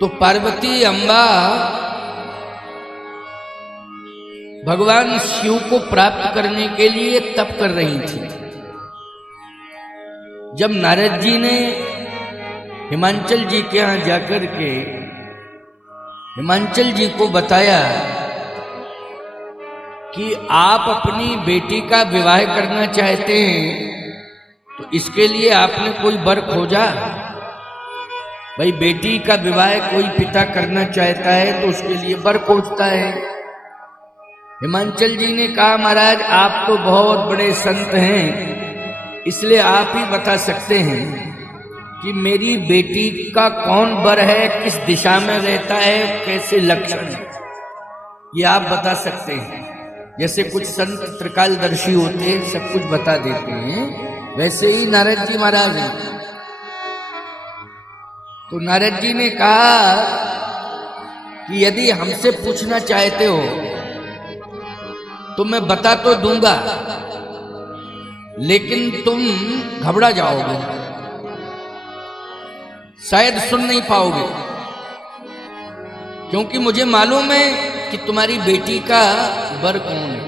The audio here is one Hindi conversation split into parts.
तो पार्वती अम्बा भगवान शिव को प्राप्त करने के लिए तप कर रही थी। जब नारद जी ने हिमांचल जी के यहां जाकर के हिमांचल जी को बताया कि आप अपनी बेटी का विवाह करना चाहते हैं, तो इसके लिए आपने कोई वर खोजा। भाई बेटी का विवाह कोई पिता करना चाहता है तो उसके लिए वर खोजता है। हिमांचल जी ने कहा महाराज आप तो बहुत बड़े संत हैं, इसलिए आप ही बता सकते हैं कि मेरी बेटी का कौन वर है, किस दिशा में रहता है, कैसे लक्षण है, ये आप बता सकते हैं। जैसे कुछ संत त्रिकालदर्शी होते हैं, सब कुछ बता देते हैं, वैसे ही नारद जी महाराज हैं। तो नारद जी ने कहा कि यदि हमसे पूछना चाहते हो तो मैं बता तो दूंगा, लेकिन तुम घबरा जाओगे, शायद सुन नहीं पाओगे, क्योंकि मुझे मालूम है कि तुम्हारी बेटी का वर कौन है।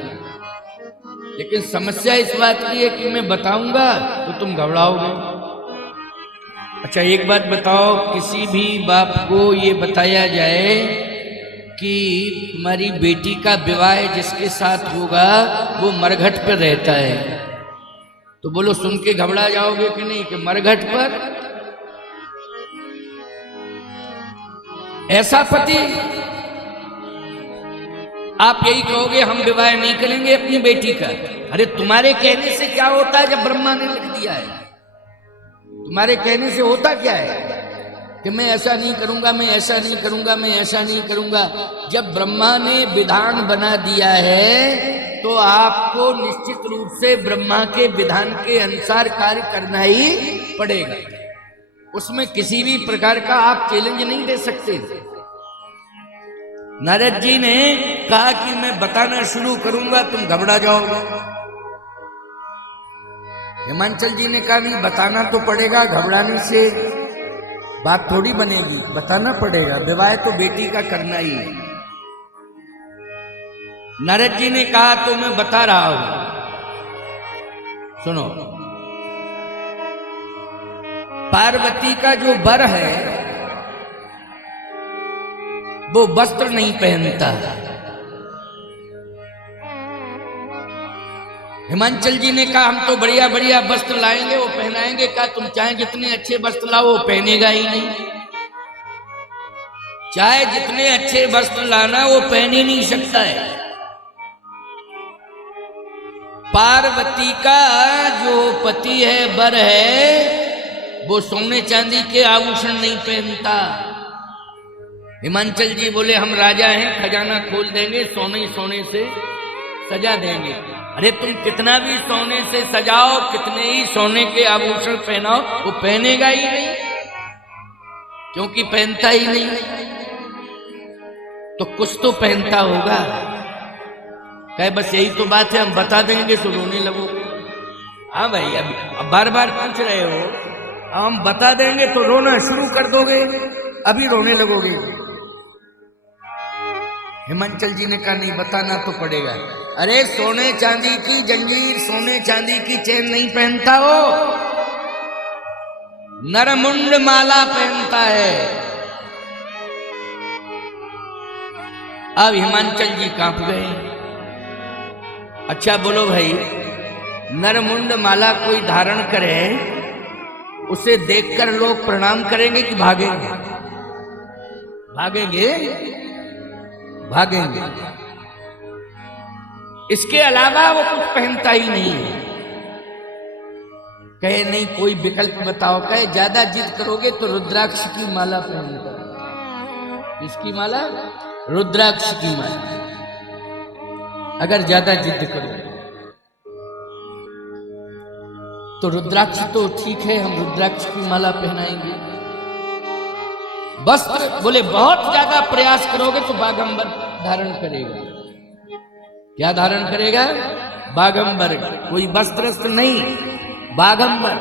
लेकिन समस्या इस बात की है कि मैं बताऊंगा तो तुम घबराओगे। अच्छा एक बात बताओ, किसी भी बाप को ये बताया जाए कि तुम्हारी बेटी का विवाह जिसके साथ होगा वो मरघट पर रहता है, तो बोलो सुन के घबरा जाओगे कि नहीं कि मरघट पर ऐसा पति? आप यही कहोगे हम विवाह नहीं करेंगे अपनी बेटी का। अरे तुम्हारे कहने से क्या होता है? जब ब्रह्मा ने लिख दिया है, तुम्हारे कहने से होता क्या है कि मैं ऐसा नहीं करूंगा, मैं ऐसा नहीं करूंगा, मैं ऐसा नहीं करूंगा। जब ब्रह्मा ने विधान बना दिया है तो आपको निश्चित रूप से ब्रह्मा के विधान के अनुसार कार्य करना ही पड़ेगा। उसमें किसी भी प्रकार का आप चैलेंज नहीं दे सकते। नारद जी ने कहा कि मैं बताना शुरू करूंगा, तुम घबरा जाओगे। हिमांचल जी ने कहा नहीं, बताना तो पड़ेगा, घबराने से बात थोड़ी बनेगी, बताना पड़ेगा, विवाह तो बेटी का करना ही है। नारद जी ने कहा तो मैं बता रहा हूं, सुनो। पार्वती का जो वर है वो वस्त्र नहीं पहनता। हिमांचल जी ने कहा हम तो बढ़िया बढ़िया वस्त्र लाएंगे, वो पहनाएंगे। कहा तुम चाहे जितने अच्छे वस्त्र लाओ वो पहनेगा ही नहीं। चाहे जितने अच्छे वस्त्र लाना वो पहन ही नहीं सकता है। पार्वती का जो पति है, वर है, वो सोने चांदी के आभूषण नहीं पहनता। हिमांचल जी बोले हम राजा हैं, खजाना खोल देंगे, सोने सोने से सजा देंगे। अरे तुम कितना भी सोने से सजाओ, कितने ही सोने के आभूषण पहनाओ, वो पहनेगा ही नहीं, क्योंकि पहनता ही नहीं। तो कुछ तो पहनता होगा। कहे बस यही तो बात है, हम बता देंगे तो रोने लगोगे। हाँ भाई, अब बार बार पूछ रहे हो, हम बता देंगे तो रोना शुरू कर दोगे, अभी रोने लगोगे। हिमांचल जी ने कहा नहीं, बताना तो पड़ेगा। अरे सोने चांदी की जंजीर, सोने चांदी की चेन नहीं पहनता हो, नरमुंड माला पहनता है। अब हिमांचल जी कांप गए। अच्छा बोलो भाई, नरमुंड माला कोई धारण करे, उसे देखकर लोग प्रणाम करेंगे कि भागेंगे? भागेंगे, भागेंगे। इसके अलावा वो कुछ पहनता ही नहीं है। कहे नहीं कोई विकल्प बताओ। कहे ज्यादा जिद करोगे तो रुद्राक्ष की माला पहनता। किसकी माला? रुद्राक्ष की माला। अगर ज्यादा जिद करो तो रुद्राक्ष तो ठीक है, हम रुद्राक्ष की माला पहनाएंगे। वस्त्र बोले बहुत ज्यादा प्रयास करोगे तो बागंबर धारण करेगा। क्या धारण करेगा? बागंबर। कोई वस्त्र नहीं, बागंबर।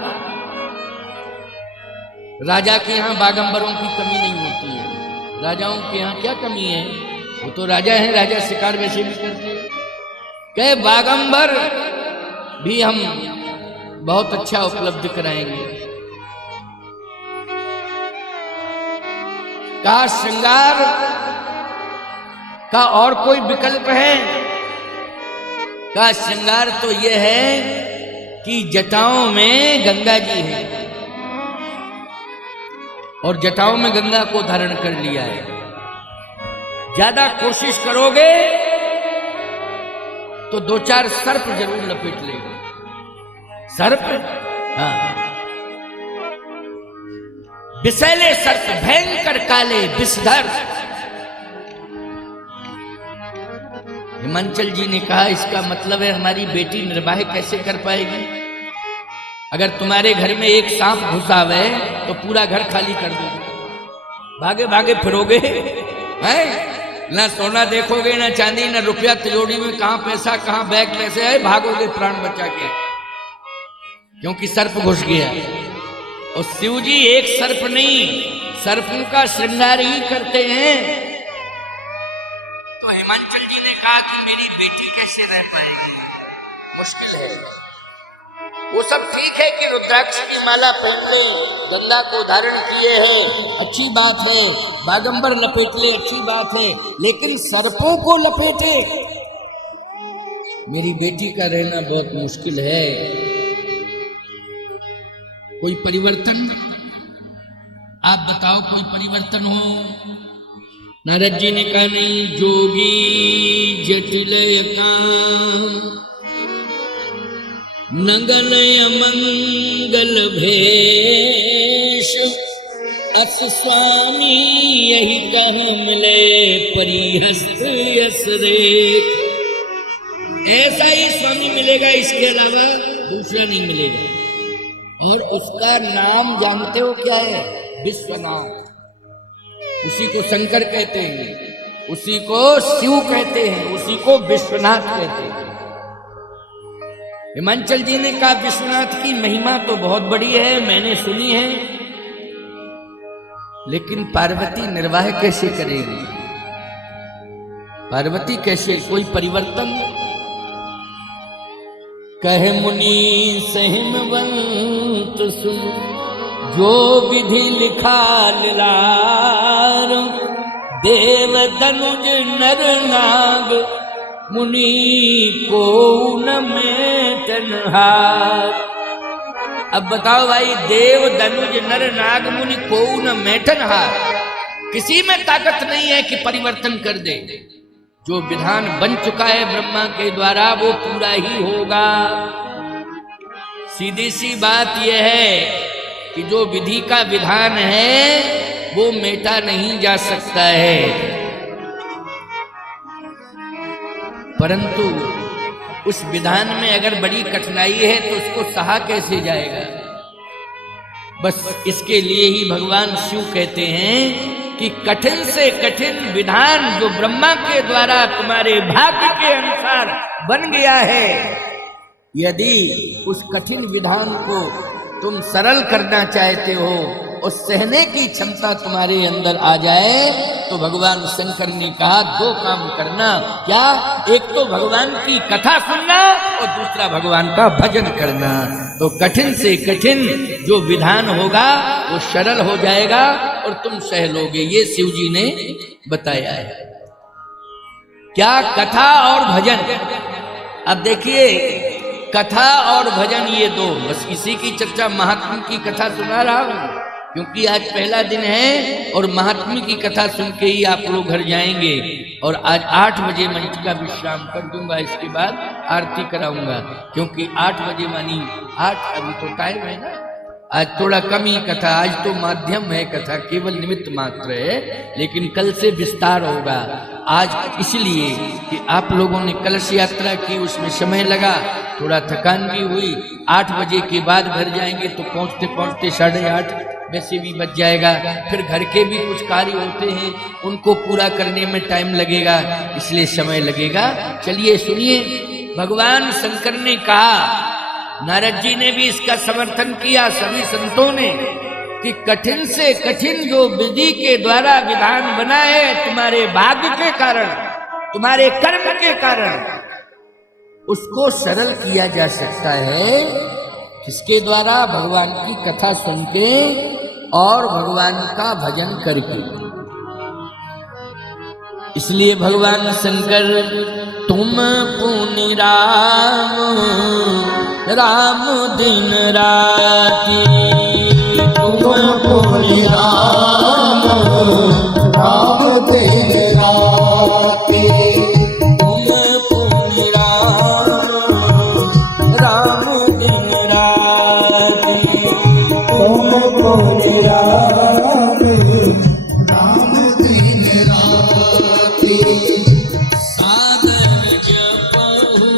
राजा के यहां बागंबरों की कमी नहीं होती है। राजाओं के यहाँ क्या कमी है, वो तो राजा हैं, राजा शिकार वैसे भी करते हैं। कहे बागंबर भी हम बहुत अच्छा उपलब्ध कराएंगे। का श्रृंगार का और कोई विकल्प है? का श्रृंगार तो यह है कि जटाओं में गंगा जी है और जटाओं में गंगा को धारण कर लिया है। ज्यादा कोशिश करोगे तो 2-4 सर्प जरूर लपेट लेगा। सर्प, हाँ, विषैले सर्प, भयंकर काले विषधर। हिमांचल जी ने कहा इसका मतलब है हमारी बेटी निर्वाह कैसे कर पाएगी? अगर तुम्हारे घर में एक सांप घुसावे तो पूरा घर खाली कर दोगे, भागे भागे फिरोगे, हैं? ना सोना देखोगे, ना चांदी, ना रुपया, तिजोरी में कहां पैसा, कहां बैग में से है, भागोगे प्राण बचा के, क्योंकि सर्प घुस गया। और शिव जी एक सर्प नहीं, सर्पों का श्रृंगार ही करते हैं। तो हिमांचल जी ने कहा कि मेरी बेटी कैसे रह पाएगी, मुश्किल है। वो सब ठीक है कि रुद्राक्ष की माला पहन ले, गंगा को धारण किए हैं, अच्छी बात है, बागंबर लपेट ले, अच्छी बात है, लेकिन सर्पों को लपेटे, मेरी बेटी का रहना बहुत मुश्किल है। कोई परिवर्तन आप बताओ, कोई परिवर्तन हो? नारद जी ने कहा नहीं, जोगी जटिल काम नगनय मंगल भेष, अस स्वामी यही कह मिले परिहस्त यस रेख। ऐसा ही स्वामी मिलेगा, इसके अलावा दूसरा नहीं मिलेगा। और उसका नाम जानते हो क्या है? विश्वनाथ। उसी को शंकर कहते हैं, उसी को शिव कहते हैं, उसी को विश्वनाथ कहते हैं। हिमांचल जी ने कहा विश्वनाथ की महिमा तो बहुत बड़ी है, मैंने सुनी है, लेकिन पार्वती निर्वाह कैसे करेगी? पार्वती कैसे? कोई परिवर्तन? कहे मुनि सहिमवंत सुन, जो विधि लिखा लार, देव धनुज नर नाग मुनि को न मेटनहार। अब बताओ भाई, देव धनुज नर नाग मुनि को न मेटनहार, किसी में ताकत नहीं है कि परिवर्तन कर दे। जो विधान बन चुका है ब्रह्मा के द्वारा वो पूरा ही होगा। सीधी सी बात यह है कि जो विधि का विधान है वो मेटा नहीं जा सकता है, परंतु उस विधान में अगर बड़ी कठिनाई है तो उसको सहा कैसे जाएगा? बस इसके लिए ही भगवान शिव कहते हैं कि कठिन से कठिन विधान जो ब्रह्मा के द्वारा तुम्हारे भाग्य के अनुसार बन गया है, यदि उस कठिन विधान को तुम सरल करना चाहते हो और सहने की क्षमता तुम्हारे अंदर आ जाए, तो भगवान शंकर ने कहा 2 काम करना। क्या? एक तो भगवान की कथा सुनना और दूसरा भगवान का भजन करना। तो कठिन से कठिन जो विधान होगा वो सरल हो जाएगा और तुम सह लोगे। ये शिव जी ने बताया है। क्या? कथा और भजन। अब देखिए, कथा और भजन ये 2, बस इसी की चर्चा, महात्मा की कथा सुना रहा हूं क्योंकि आज पहला दिन है और महात्मा की कथा सुन के ही आप लोग घर जाएंगे। और आज 8 बजे मंच का विश्राम कर दूंगा, इसके बाद आरती कराऊंगा, क्योंकि 8 बजे मानी 8, अभी तो टाइम है ना, आज थोड़ा कम ही कथा, आज तो माध्यम है कथा, केवल निमित्त मात्र है, लेकिन कल से विस्तार होगा। आज इसलिए कि आप लोगों ने कलश यात्रा की, उसमें समय लगा, थोड़ा थकान भी हुई। 8 बजे के बाद घर जाएंगे तो पहुंचते पहुंचते 8:30 वैसे भी बच जाएगा। फिर घर के भी कुछ कार्य होते हैं, उनको पूरा करने में टाइम लगेगा, इसलिए समय लगेगा। चलिए सुनिए, भगवान शंकर ने कहा, नारद जी ने भी इसका समर्थन किया, सभी संतों ने, कि कठिन से कठिन जो विधि के द्वारा विधान बना है तुम्हारे भाग्य के कारण, तुम्हारे कर्म के कारण, उसको सरल किया जा सकता है किसके द्वारा? भगवान की कथा सुन के और भगवान का भजन करके। इसलिए भगवान शंकर तुम पुनि राम राम दिन राति, तुम पुनि राम राम दिन राति, तुम पुनि राम राम दिन राति, तुम पुनि राम राम दिन राति, सादर जपहु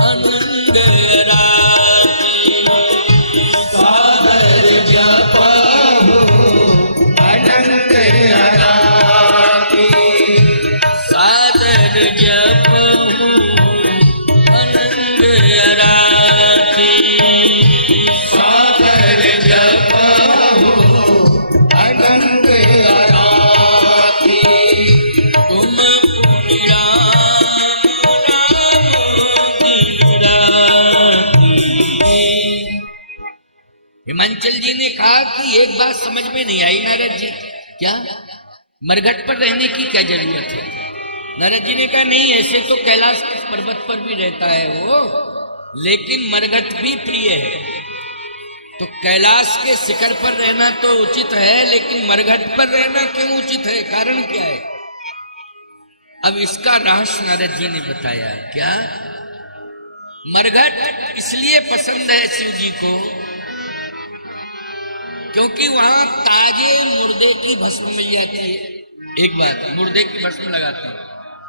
अनंग राति, सादर जपहु अनंग राति, सादर जपहु अनंग राति, सादर जपहु अनंग राति, तुम पुनि राम राम दिन राति। हिमांचल जी ने कहा कि एक बात समझ में नहीं आई नारद जी, क्या? मरघट पर रहने की क्या जरूरत है? नारद जी ने कहा नहीं, ऐसे तो कैलाश के पर्वत पर भी रहता है वो, लेकिन मरघट भी प्रिय है। तो कैलाश के शिखर पर रहना तो उचित है, लेकिन मरघट पर रहना क्यों उचित है? कारण क्या है? अब इसका रहस्य नारद जी ने बताया। क्या? मरघट इसलिए पसंद है शिव जी को क्योंकि वहां ताजे मुर्दे की भस्म मिल जाती है। एक बात, मुर्दे की भस्म लगाते हैं।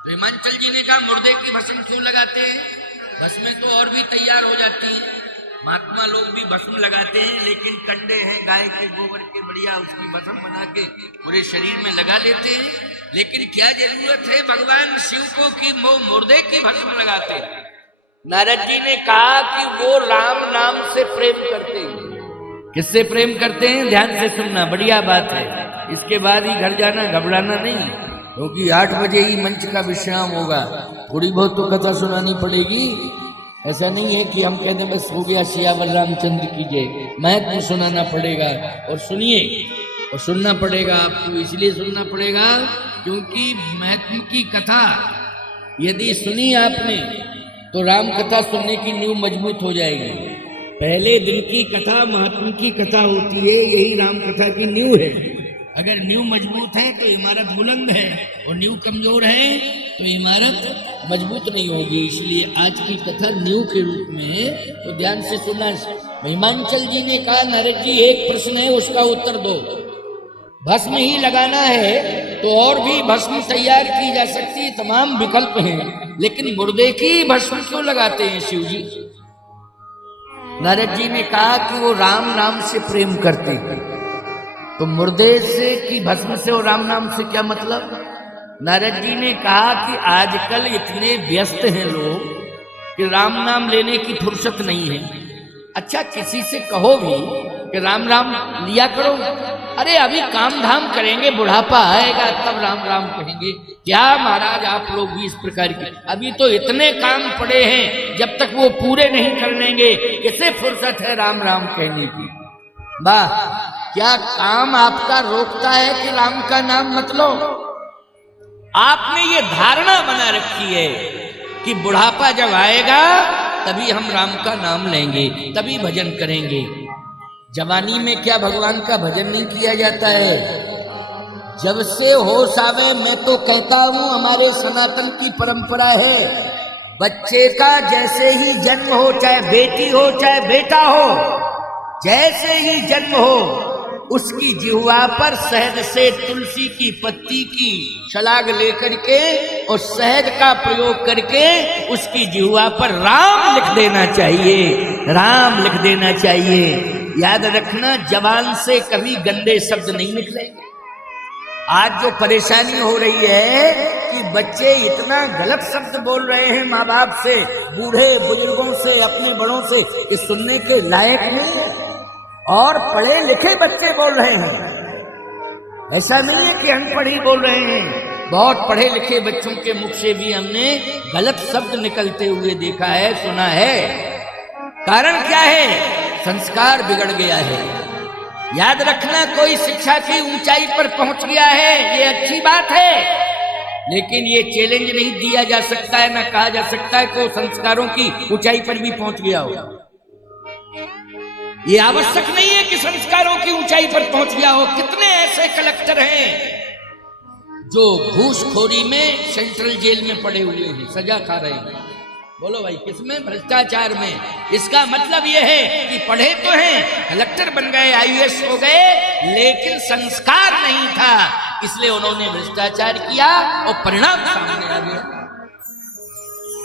तो हिमांचल जी ने कहा मुर्दे की भस्म क्यों लगाते हैं? भस्में तो और भी तैयार हो जाती हैं। महात्मा लोग भी भस्म लगाते हैं, लेकिन कंडे हैं गाय के गोबर के, बढ़िया उसकी भस्म बना के पूरे शरीर में लगा लेते हैं। लेकिन क्या जरूरत है भगवान शिव को कि वो मुर्दे की भस्म लगाते हैं? नारद जी ने कहा कि वो राम नाम से प्रेम करते हैं। किससे प्रेम करते हैं? ध्यान से सुनना, बढ़िया बात है। इसके बाद ही घर जाना, घबराना नहीं, क्योंकि 8 बजे ही मंच का विश्राम होगा। थोड़ी बहुत तो कथा सुनानी पड़ेगी। ऐसा नहीं है कि हम कह दें बस हो गया, सियावर रामचंद्र की जय। महत्व सुनाना पड़ेगा, और सुनिए, और सुनना पड़ेगा आपको। इसलिए सुनना पड़ेगा क्योंकि महत्व की कथा यदि सुनी आपने तो राम कथा सुनने की नींव मजबूत हो जाएगी। पहले दिन की कथा महात्मा की कथा होती है, यही राम कथा की नींव है। अगर नींव मजबूत है तो इमारत बुलंद है, और नींव कमजोर है तो इमारत मजबूत नहीं होगी। इसलिए आज की कथा नींव के रूप में है, तो ध्यान से सुनना। हिमांचल जी ने कहा नारद जी एक प्रश्न है, उसका उत्तर दो। भस्म ही लगाना है तो और भी भस्म तैयार की जा सकती है, तमाम विकल्प हैं, लेकिन मुर्दे की भस्म क्यों लगाते हैं शिव जी? नारद जी ने कहा कि वो राम नाम से प्रेम करते हैं। तो मुर्दे से की भस्म से और राम नाम से क्या मतलब? नारद जी ने कहा कि आजकल इतने व्यस्त हैं लोग कि राम नाम लेने की फुर्सत नहीं है। अच्छा, किसी से कहो भी कि राम राम लिया करो, अरे अभी काम धाम करेंगे, बुढ़ापा आएगा तब राम राम कहेंगे। क्या महाराज आप लोग भी इस प्रकार के? अभी तो इतने काम पड़े हैं, जब तक वो पूरे नहीं कर लेंगे किसे फुर्सत है राम राम कहने की? वाह, क्या काम आपका रोकता है कि राम का नाम मत लो? आपने ये धारणा बना रखी है कि बुढ़ापा जब आएगा तभी हम राम का नाम लेंगे, तभी भजन करेंगे। जवानी में क्या भगवान का भजन नहीं किया जाता है? जब से होश आवे, मैं तो कहता हूं हमारे सनातन की परंपरा है, बच्चे का जैसे ही जन्म हो, चाहे बेटी हो चाहे बेटा हो, जैसे ही जन्म हो उसकी जिह्वा पर शहद से तुलसी की पत्ती की छलाग लेकर के और शहद का प्रयोग करके उसकी जिह्वा पर राम लिख देना चाहिए, राम लिख देना चाहिए। याद रखना, जबान से कभी गंदे शब्द नहीं निकलेंगे। आज जो परेशानी हो रही है कि बच्चे इतना गलत शब्द बोल रहे हैं माँ बाप से, बूढ़े बुजुर्गों से, अपने बड़ों से, कि सुनने के लायक नहीं है। और पढ़े लिखे बच्चे बोल रहे हैं। ऐसा नहीं है कि अनपढ़ ही बोल रहे हैं, बहुत पढ़े लिखे बच्चों के मुख से भी हमने गलत शब्द निकलते हुए देखा है, सुना है। कारण क्या है? संस्कार बिगड़ गया है। याद रखना, कोई शिक्षा की ऊंचाई पर पहुंच गया है ये अच्छी बात है, लेकिन ये चैलेंज नहीं दिया जा सकता है, ना कहा जा सकता है कि वो संस्कारों की ऊंचाई पर भी पहुंच गया हो। ये आवश्यक नहीं है कि संस्कारों की ऊंचाई पर पहुंच गया हो। कितने ऐसे कलेक्टर हैं जो घूसखोरी में सेंट्रल जेल में पड़े हुए हैं, सजा खा रहे हैं। बोलो भाई, किसमें? भ्रष्टाचार में। इसका मतलब यह है कि पढ़े तो हैं, कलेक्टर बन गए, IAS हो गए, लेकिन संस्कार नहीं था, इसलिए उन्होंने भ्रष्टाचार किया और परिणाम सामने आ गया।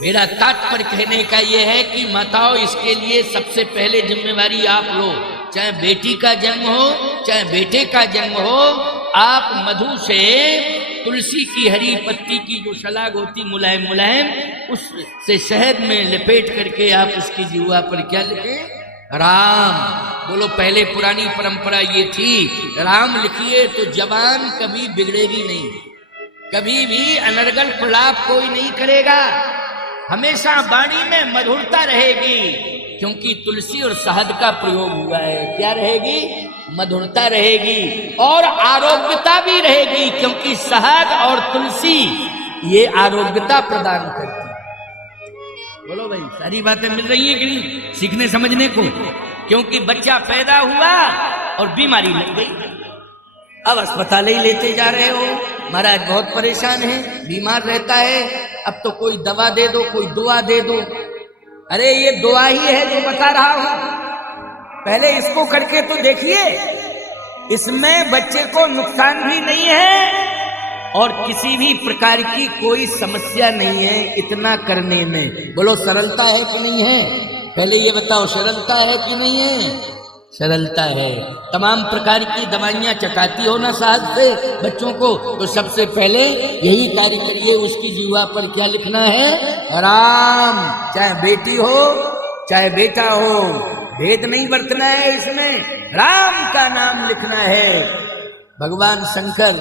मेरा तात्पर्य कहने का यह है कि माताओं, इसके लिए सबसे पहले जिम्मेवारी आप लो। चाहे बेटी का जन्म हो, चाहे बेटे का जन्म हो, आप मधु से तुलसी की हरी पत्ती की जो शलाग होती मुलायम मुलायम, उससे शहद में लपेट करके आप उसकी जिह्वा पर क्या लिखें? राम। बोलो, पहले पुरानी परंपरा ये थी, राम लिखिए तो जबान कभी बिगड़ेगी नहीं, कभी भी अनर्गल प्रलाप कोई नहीं करेगा, हमेशा वाणी में मधुरता रहेगी, क्योंकि तुलसी और शहद का प्रयोग हुआ है। क्या रहेगी? मधुरता रहेगी और आरोग्यता भी रहेगी, क्योंकि शहद और तुलसी ये आरोग्यता प्रदान करती है। बोलो भाई, सारी बातें मिल रही है कि नहीं सीखने समझने को? क्योंकि बच्चा पैदा हुआ और बीमारी लग गई, अब अस्पताल ही लेते जा रहे हो, महाराज बहुत परेशान है, बीमार रहता है, अब तो कोई दवा दे दो, कोई दुआ दे दो। अरे ये दुआ ही है जो बता रहा हूं, पहले इसको करके तो देखिए, इसमें बच्चे को नुकसान भी नहीं है और किसी भी प्रकार की कोई समस्या नहीं है इतना करने में। बोलो, सरलता है कि नहीं है? पहले ये बताओ, सरलता है कि नहीं है? सरलता है। तमाम प्रकार की दवाइयां चटाती हो ना शहद से बच्चों को, तो सबसे पहले यही कार्य करिए, उसकी जीवा पर क्या लिखना है? राम। चाहे बेटी हो चाहे बेटा हो, भेद नहीं बरतना है इसमें, राम का नाम लिखना है। भगवान शंकर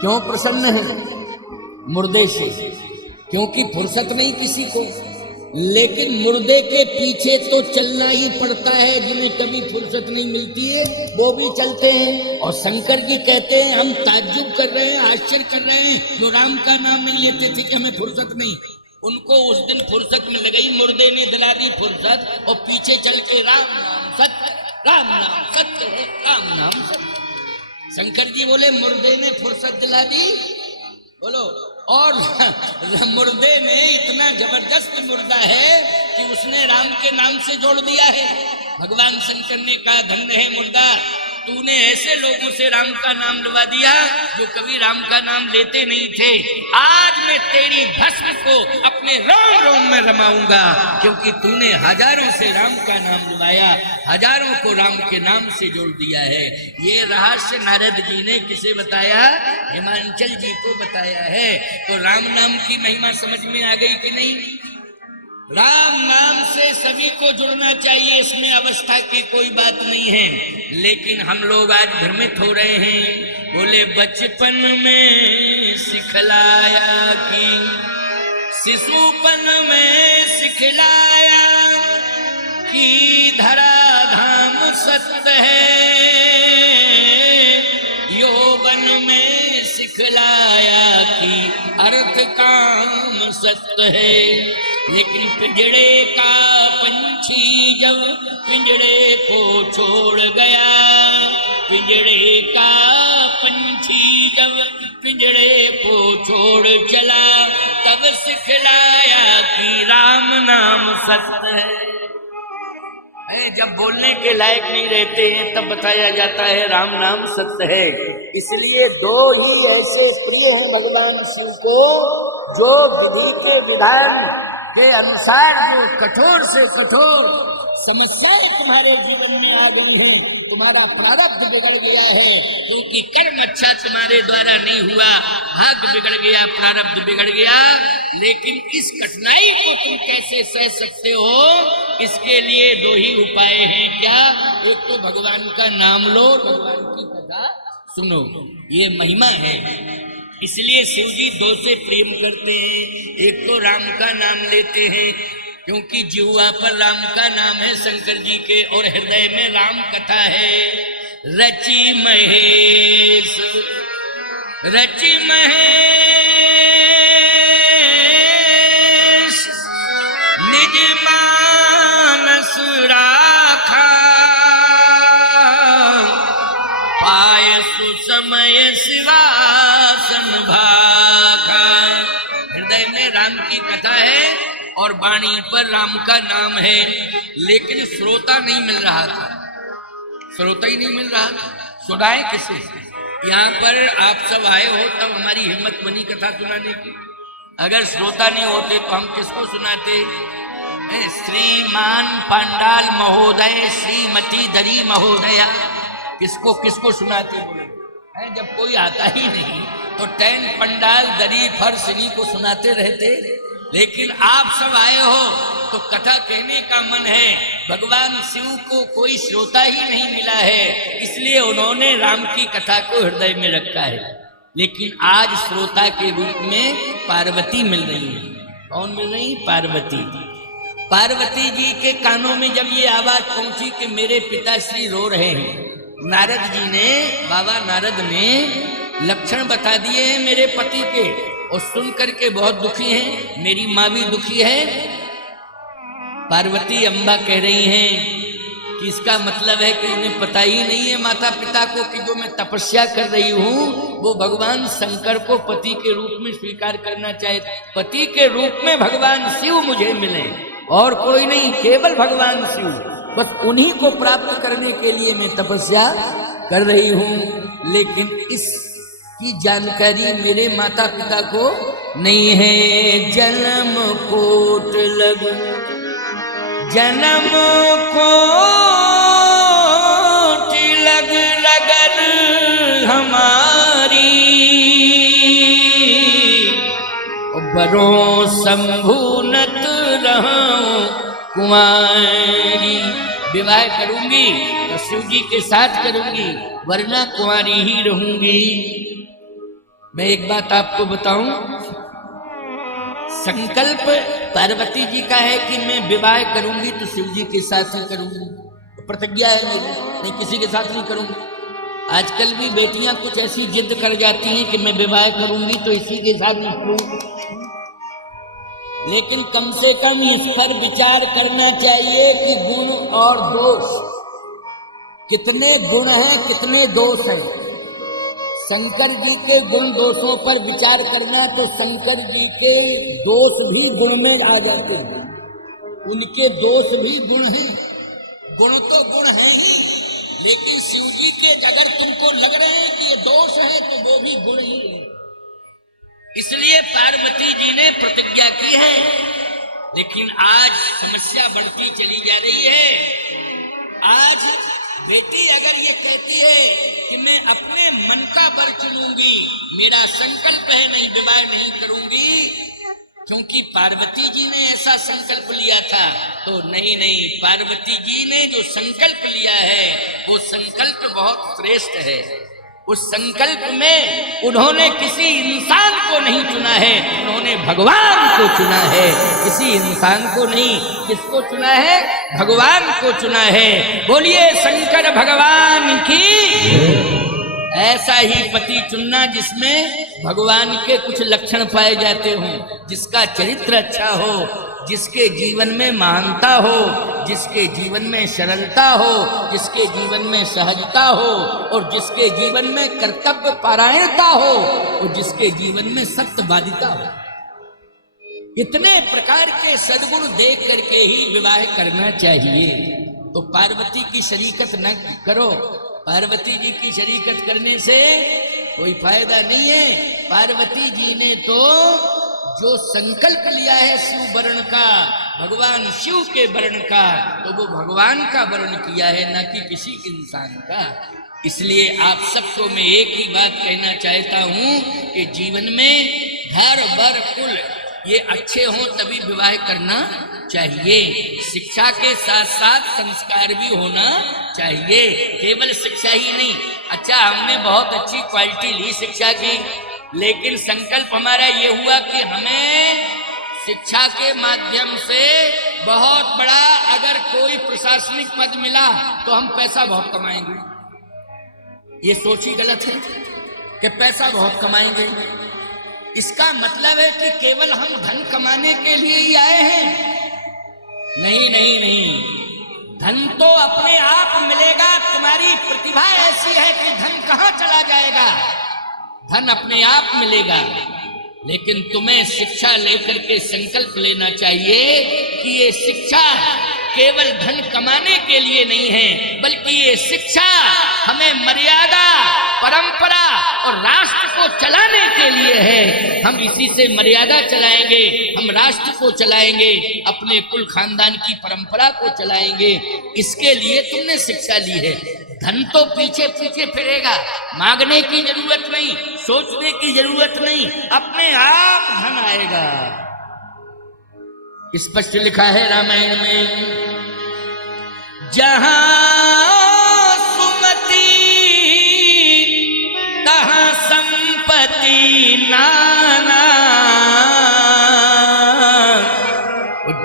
क्यों प्रसन्न है? मुर्दे से, क्योंकि फुर्सत नहीं किसी को, लेकिन मुर्दे के पीछे तो चलना ही पड़ता है। जिन्हें कभी फुर्सत नहीं मिलती है वो भी चलते हैं। और शंकर जी कहते हैं, हम ताज्जुब कर रहे हैं, आश्चर्य कर रहे हैं, जो राम का नाम नहीं लेते थे कि हमें फुर्सत नहीं। उनको उस दिन फुर्सत में लगाई, मुर्दे ने दिला दी फुर्सत, और पीछे चल के राम नाम सत्य, राम नाम सत्य है, राम नाम सत्य। शंकर जी बोले, मुर्दे ने फुर्सत दिला दी। बोलो, और मुर्दे ने इतना जबरदस्त मुर्दा है कि उसने राम के नाम से जोड़ दिया है। भगवान शंकर ने कहा, धन्य है मुर्दा, तूने ऐसे लोगों से राम का नाम लवा दिया जो कभी राम का नाम लेते नहीं थे। आज मैं तेरी भस्म को अपने रोम रोम में रमाऊंगा, क्योंकि तूने हजारों से राम का नाम लवाया, हजारों को राम के नाम से जोड़ दिया है। ये रहस्य नारद जी ने किसे बताया? हिमांचल जी को बताया है। तो राम नाम की महिमा समझ में आ गई कि नहीं? राम नाम से सभी को जुड़ना चाहिए, इसमें अवस्था की कोई बात नहीं है। लेकिन हम लोग आज भ्रमित हो रहे हैं। बोले, बचपन में सिखलाया कि शिशुपन में सिखलाया कि धरा धाम सत्य है, यौवन में सिखलाया कि अर्थ काम सत्य है। लेकिन पिंजड़े का पंछी जब पिंजड़े को छोड़ गया, पिंजड़े का पंछी जब पिंजड़े को छोड़ चला, तब सिखलाया कि राम नाम सत्य है। जब बोलने के लायक नहीं रहते हैं तब बताया जाता है राम नाम सत्य है। इसलिए दो ही ऐसे प्रिय हैं भगवान शिव को, जो विधि के विधान के अनुसार जो कठोर से कठोर समस्याएं तुम्हारे जीवन में आ गई हैं, तुम्हारा प्रारब्ध बिगड़ गया है, क्योंकि कर्म अच्छा तुम्हारे द्वारा नहीं हुआ, भाग्य बिगड़ गया, प्रारब्ध बिगड़ गया। लेकिन इस कठिनाई को तुम कैसे सह सकते हो, इसके लिए दो ही उपाय हैं। क्या? एक तो भगवान का नाम लो, भगवान की कथा सुनो, ये महिमा है। इसलिए शिव जी दो से प्रेम करते हैं। एक तो राम का नाम लेते हैं, क्योंकि जिह्वा पर राम का नाम है शंकर जी के, और हृदय में राम कथा है। रचि महेश निज मानस राखा, पाय सुसमय शिवासन भाखा। हृदय में राम की कथा है और वाणी पर राम का नाम है, लेकिन श्रोता नहीं मिल रहा था, श्रोता ही नहीं मिल रहा था। सुनाए किसे? यहाँ पर आप सब आए हो तब हमारी हिम्मत बनी कथा सुनाने की। अगर श्रोता नहीं होते तो हम किसको सुनाते? श्रीमान पांडाल महोदय, श्रीमती दरी महोदया, किसको किसको सुनाते बोले? जब कोई आता ही नहीं तो टेंट पंडाल दरी फर्श इन्हीं को सुनाते रहते। लेकिन आप सब आए हो तो कथा कहने का मन है। भगवान शिव को कोई श्रोता ही नहीं मिला है, इसलिए उन्होंने राम की कथा को हृदय में रखा है। लेकिन आज श्रोता के रूप में पार्वती मिल रही है। कौन मिल रही? पार्वती। पार्वती जी के कानों में जब ये आवाज पहुंची कि मेरे पिताश्री रो रहे हैं, नारद जी ने, बाबा नारद ने लक्षण बता दिए हैं मेरे पति के, और सुन करके बहुत दुखी हैं। मेरी माँ भी दुखी है। पार्वती अम्बा कह रही हैं कि इसका मतलब है कि उन्हें पता ही नहीं है माता पिता को कि जो मैं तपस्या कर रही हूँ वो भगवान शंकर को पति के रूप में स्वीकार करना चाहे। पति के रूप में भगवान शिव मुझे मिले, और कोई नहीं, केवल भगवान शिव। बस उन्हीं को प्राप्त करने के लिए मैं तपस्या कर रही हूँ। लेकिन इसकी जानकारी मेरे माता पिता को नहीं है। जन्म कोट लग रगड़ हमारी, बरों संभूनत रहूं कुंवारी। विवाह करूंगी तो शिव जी के साथ करूंगी, वरना कुंवारी ही रहूंगी। मैं एक बात आपको बताऊं, संकल्प पार्वती जी का है कि मैं विवाह करूंगी तो शिव जी के साथ ही करूंगी, तो प्रतिज्ञा है मेरी, नहीं किसी के साथ नहीं करूंगी। आजकल भी बेटियां कुछ ऐसी जिद कर जाती हैं कि मैं विवाह करूंगी तो इसी के साथ ही करूंगी। लेकिन कम से कम इस पर विचार करना चाहिए कि गुण और दोष, कितने गुण हैं कितने दोष हैं। शंकर जी के गुण दोषों पर विचार करना तो शंकर जी के दोष भी गुण में आ जाते हैं, उनके दोष भी गुण हैं। गुण तो गुण हैं ही, लेकिन शिव जी के अगर तुमको लग रहे हैं कि ये दोष है तो वो भी गुण ही है। इसलिए पार्वती जी ने प्रतिज्ञा की है। लेकिन आज समस्या बढ़ती चली जा रही है। आज बेटी अगर ये कहती है कि मैं अपने मन का वर चुनूंगी, मेरा संकल्प है नहीं विवाह नहीं करूंगी, क्योंकि पार्वती जी ने ऐसा संकल्प लिया था, तो नहीं, पार्वती जी ने जो संकल्प लिया है वो संकल्प बहुत श्रेष्ठ है। उस संकल्प में उन्होंने किसी इंसान को नहीं चुना है, उन्होंने भगवान को चुना है, किसी इंसान को नहीं। किसको चुना है? भगवान को चुना है। बोलिए शंकर भगवान की। ऐसा ही पति चुनना जिसमें भगवान के कुछ लक्षण पाए जाते हों, जिसका चरित्र अच्छा हो, जिसके जीवन में महानता हो, जिसके जीवन में सरलता हो, जिसके जीवन में सहजता हो, और जिसके जीवन में कर्तव्य पारायणता हो, और जिसके जीवन में सत्यवादिता हो। इतने प्रकार के सद्गुण देख करके ही विवाह करना चाहिए। तो पार्वती की शरीकत न करो। पार्वती जी की शरीकत करने से कोई फायदा नहीं है। पार्वती जी ने तो जो संकल्प लिया है शिव वर्ण का, भगवान शिव के वर्ण का, तो वो भगवान का वर्ण किया है, ना कि किसी इंसान का। इसलिए आप सबको मैं एक ही बात कहना चाहता हूं कि जीवन में घर वर कुल ये अच्छे हों तभी विवाह करना चाहिए। शिक्षा के साथ साथ संस्कार भी होना चाहिए, केवल शिक्षा ही नहीं। अच्छा, हमने बहुत अच्छी क्वालिटी ली शिक्षा की, लेकिन संकल्प हमारा ये हुआ कि हमें शिक्षा के माध्यम से बहुत बड़ा अगर कोई प्रशासनिक पद मिला तो हम पैसा बहुत कमाएंगे। ये सोच ही गलत है कि पैसा बहुत कमाएंगे। इसका मतलब है कि केवल हम धन कमाने के लिए ही आए हैं। नहीं नहीं नहीं, धन तो अपने आप मिलेगा। तुम्हारी प्रतिभा ऐसी है कि धन कहां चला जाएगा, धन अपने आप मिलेगा। लेकिन तुम्हें शिक्षा लेकर के संकल्प लेना चाहिए कि ये शिक्षा केवल धन कमाने के लिए नहीं है, बल्कि ये शिक्षा हमें मर्यादा, परंपरा और राष्ट्र को चलाने के लिए है। हम इसी से मर्यादा चलाएंगे, हम राष्ट्र को चलाएंगे, अपने कुल खानदान की परंपरा को चलाएंगे। इसके लिए तुमने शिक्षा ली है। धन तो पीछे पीछे फिरेगा, मांगने की जरूरत नहीं, सोचने की जरूरत नहीं, अपने आप धन आएगा। स्पष्ट लिखा है रामायण में, जहां सुमति तहां संपत्ति नाना,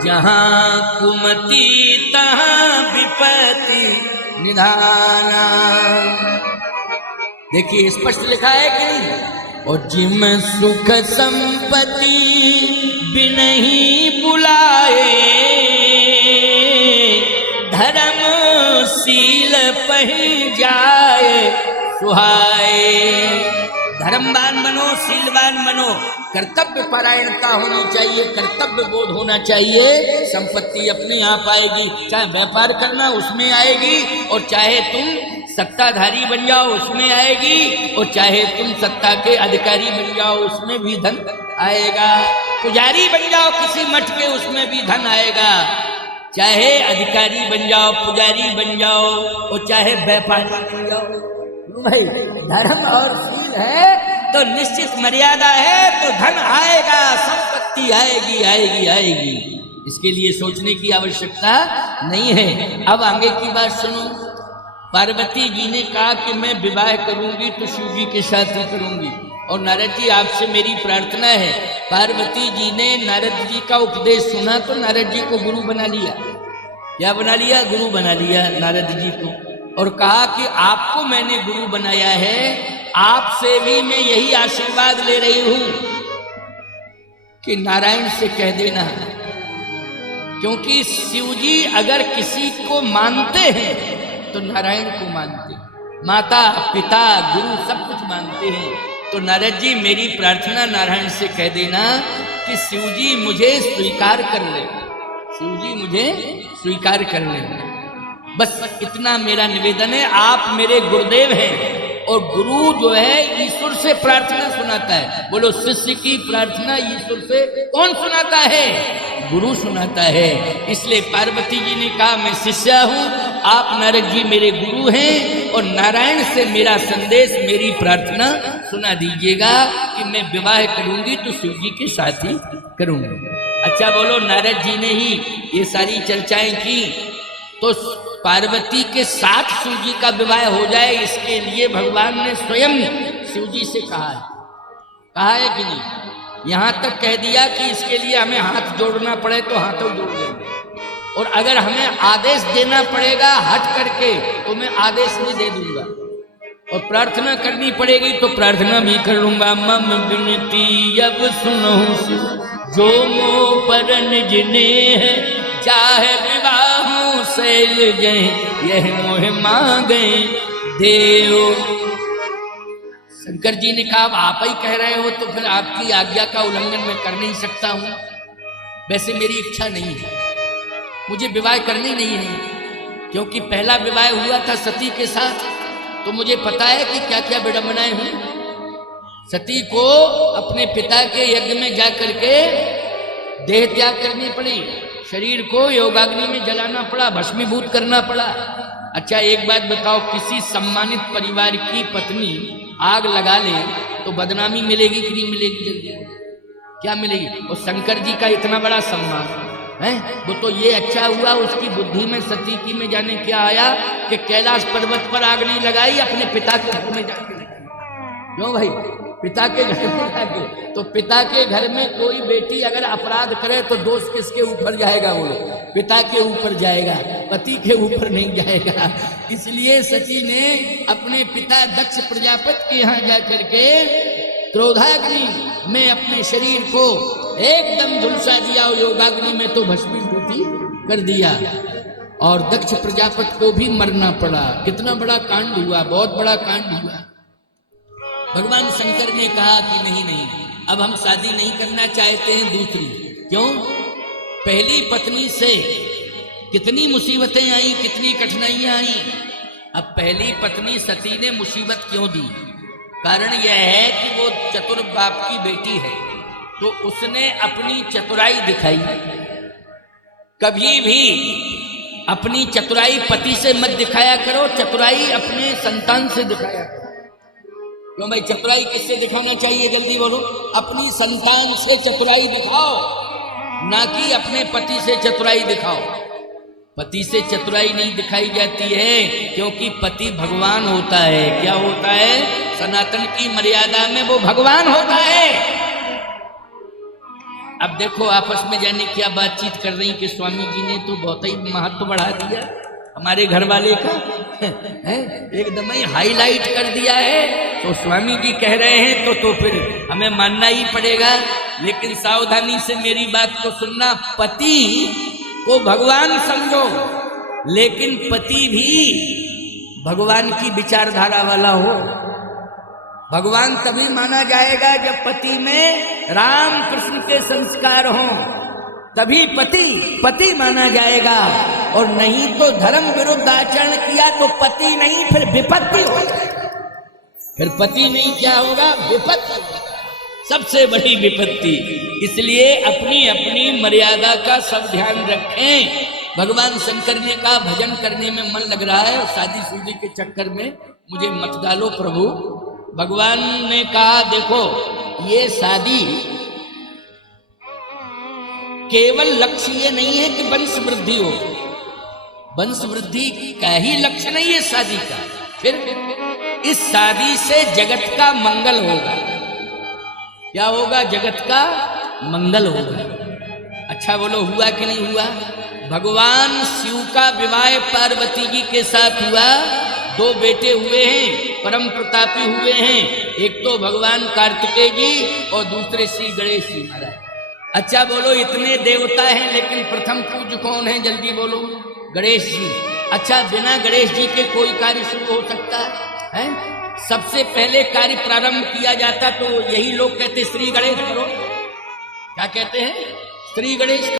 जहां कुमति तहां विपत्ति निधाना। देखिए स्पष्ट लिखा है कि नहीं। और जिम सुख संपत्ति बिनहि बुलाए, धर्म शील पहि जाए सुहाए। धर्मवान बनो, शीलवान बनो, कर्तव्य परायणता होनी चाहिए, कर्तव्य बोध होना चाहिए। संपत्ति अपने आप आएगी, चाहे व्यापार करना उसमें आएगी, और चाहे तुम सत्ताधारी बन जाओ उसमें आएगी, और चाहे तुम सत्ता के अधिकारी बन जाओ उसमें भी धन आएगा। पुजारी बन जाओ किसी मठ के, उसमें भी धन आएगा। चाहे अधिकारी बन जाओ, पुजारी बन जाओ, और चाहे व्यापारी बन जाओ। भाई धर्म और शील है तो निश्चित मर्यादा है तो धन आएगा, संपत्ति आएगी आएगी आएगी। इसके लिए सोचने की आवश्यकता नहीं है। अब आगे की बात सुनो। पार्वती जी ने कहा कि मैं विवाह करूंगी तो शिव जी के साथ ही करूंगी। और नारद जी आपसे मेरी प्रार्थना है। पार्वती जी ने नारद जी का उपदेश सुना तो नारद जी को गुरु बना लिया। क्या बना लिया? गुरु बना लिया नारद जी को। और कहा कि आपको मैंने गुरु बनाया है, आपसे भी मैं यही आशीर्वाद ले रही हूं कि नारायण से कह देना, क्योंकि शिव जी अगर किसी को मानते हैं तो नारायण को मानते, माता पिता गुरु सब कुछ मानते हैं। तो नारद जी मेरी प्रार्थना नारायण से कह देना कि शिव जी मुझे स्वीकार कर ले, शिव जी मुझे स्वीकार कर ले। बस इतना मेरा निवेदन है। आप मेरे गुरुदेव हैं, और गुरु जो है ईश्वर से प्रार्थना सुनाता है। बोलो, शिष्य की प्रार्थना ईश्वर से कौन सुनाता है? गुरु सुनाता है। इसलिए पार्वती जी ने कहा मैं शिष्या हूं, आप नारद जी मेरे गुरु हैं, और नारायण से मेरा संदेश, मेरी प्रार्थना सुना दीजिएगा कि मैं विवाह करूंगी तो शिव जी के साथ ही करूंगी। अच्छा बोलो, नारद जी ने ही ये सारी चर्चाएं की तो पार्वती के साथ शिव जी का विवाह हो जाए, इसके लिए भगवान ने स्वयं शिव जी से कहा है कि नहीं? यहां तक कह दिया कि इसके लिए हमें हाथ जोड़ना पड़े तो हाथों जोड़ लेंगे, और अगर हमें आदेश देना पड़ेगा हट करके तो मैं आदेश भी दे दूंगा, और प्रार्थना करनी पड़ेगी तो प्रार्थना भी कर लूंगा। मम विनती अब सुनो जो मो पर निज नेह, चाहे विवाह शैल गए यह मोह मांगे देव। शंकर जी ने कहा आप ही कह रहे हो तो फिर आपकी आज्ञा का उल्लंघन मैं कर नहीं सकता हूं। वैसे मेरी इच्छा नहीं है, मुझे विवाह करनी नहीं है, क्योंकि पहला विवाह हुआ था सती के साथ, तो मुझे पता है कि क्या क्या विडंबनाएं हुई। सती को अपने पिता के यज्ञ में जा करके देह त्याग करनी पड़ी, शरीर को योगाग्नि में जलाना पड़ा, भस्मीभूत करना पड़ा। अच्छा एक बात बताओ, किसी सम्मानित परिवार की पत्नी आग लगा ले तो बदनामी मिलेगी कि नहीं मिलेगी? जल्दी क्या मिलेगी? और शंकर जी का इतना बड़ा सम्मान है, वो तो ये अच्छा हुआ उसकी बुद्धि में सती की में जाने क्या आया कि कैलाश पर्वत पर आग नहीं लगाई, अपने पिता के घर में जाके लगाई। क्यों भाई? पिता के घर में जाके। तो पिता के घर में कोई बेटी अगर अपराध करे तो दोष किसके ऊपर जाएगा? बोलो, पिता के ऊपर जाएगा, पति के ऊपर नहीं जाएगा। इसलिए सती ने अपने पिता दक्ष प्रजापति के यहाँ जाकर के क्रोधाग्नि में अपने शरीर को एकदम झुलसा दिया और योगाग्नि में तो भस्मीभूति कर दिया और दक्ष प्रजापति को भी मरना पड़ा। कितना बड़ा कांड हुआ, बहुत बड़ा कांड हुआ। भगवान शंकर ने कहा कि नहीं नहीं, अब हम शादी नहीं करना चाहते हैं दूसरी। क्यों? पहली पत्नी से कितनी मुसीबतें आई, कितनी कठिनाइयां आई। अब पहली पत्नी सती ने मुसीबत क्यों दी? कारण यह है कि वो चतुर बाप की बेटी है, तो उसने अपनी चतुराई दिखाई। कभी भी अपनी चतुराई पति से मत दिखाया करो, चतुराई अपने संतान से दिखाया करो। क्यों भाई? चतुराई किससे दिखाना चाहिए? जल्दी बोलो। अपनी संतान से चतुराई दिखाओ, ना कि अपने पति से चतुराई दिखाओ। पति से चतुराई नहीं दिखाई जाती है, क्योंकि पति भगवान होता है। क्या होता है? सनातन की मर्यादा में वो भगवान होता है। अब देखो आपस में जाने क्या बातचीत कर रही कि स्वामी जी ने तो बहुत ही महत्व बढ़ा दिया हमारे घर वाले का, है एकदम ही हाईलाइट कर दिया है। तो स्वामी जी कह रहे हैं तो फिर हमें मानना ही पड़ेगा। लेकिन सावधानी से मेरी बात को सुनना। पति को भगवान समझो, लेकिन पति भी भगवान की विचारधारा वाला हो। भगवान तभी माना जाएगा जब पति में राम कृष्ण के संस्कार हों, तभी पति माना जाएगा। और नहीं तो धर्म विरुद्ध आचरण किया तो पति नहीं, फिर विपत्ति हो जाएगा। फिर पति नहीं क्या होगा? विपत्ति, सबसे बड़ी विपत्ति। इसलिए अपनी अपनी मर्यादा का सब ध्यान रखें। भगवान शंकर ने कहा भजन करने में मन लग रहा है और शादी शुदी के चक्कर में मुझे मत डालो प्रभु। भगवान ने कहा देखो, ये शादी केवल लक्ष्य ये नहीं है कि वंश वृद्धि हो, वंश वृद्धि का ही लक्ष्य नहीं है शादी का। फिर इस शादी से जगत का मंगल होगा। क्या होगा? जगत का मंगल होगा। अच्छा बोलो, हुआ कि नहीं हुआ? भगवान शिव का विवाह पार्वती जी के साथ हुआ। 2 बेटे हुए हैं, परम प्रतापी हुए हैं। एक तो भगवान कार्तिकेय जी और दूसरे श्री गणेश जी महाराज। अच्छा बोलो, इतने देवता हैं लेकिन प्रथम पूज्य कौन है? जल्दी बोलो। गणेश जी। अच्छा, बिना गणेश जी के कोई कार्य शुरू हो सकता है? सबसे पहले कार्य प्रारंभ किया जाता तो यही लोग कहते श्री गणेश करो। क्या कहते हैं? श्री गणेश।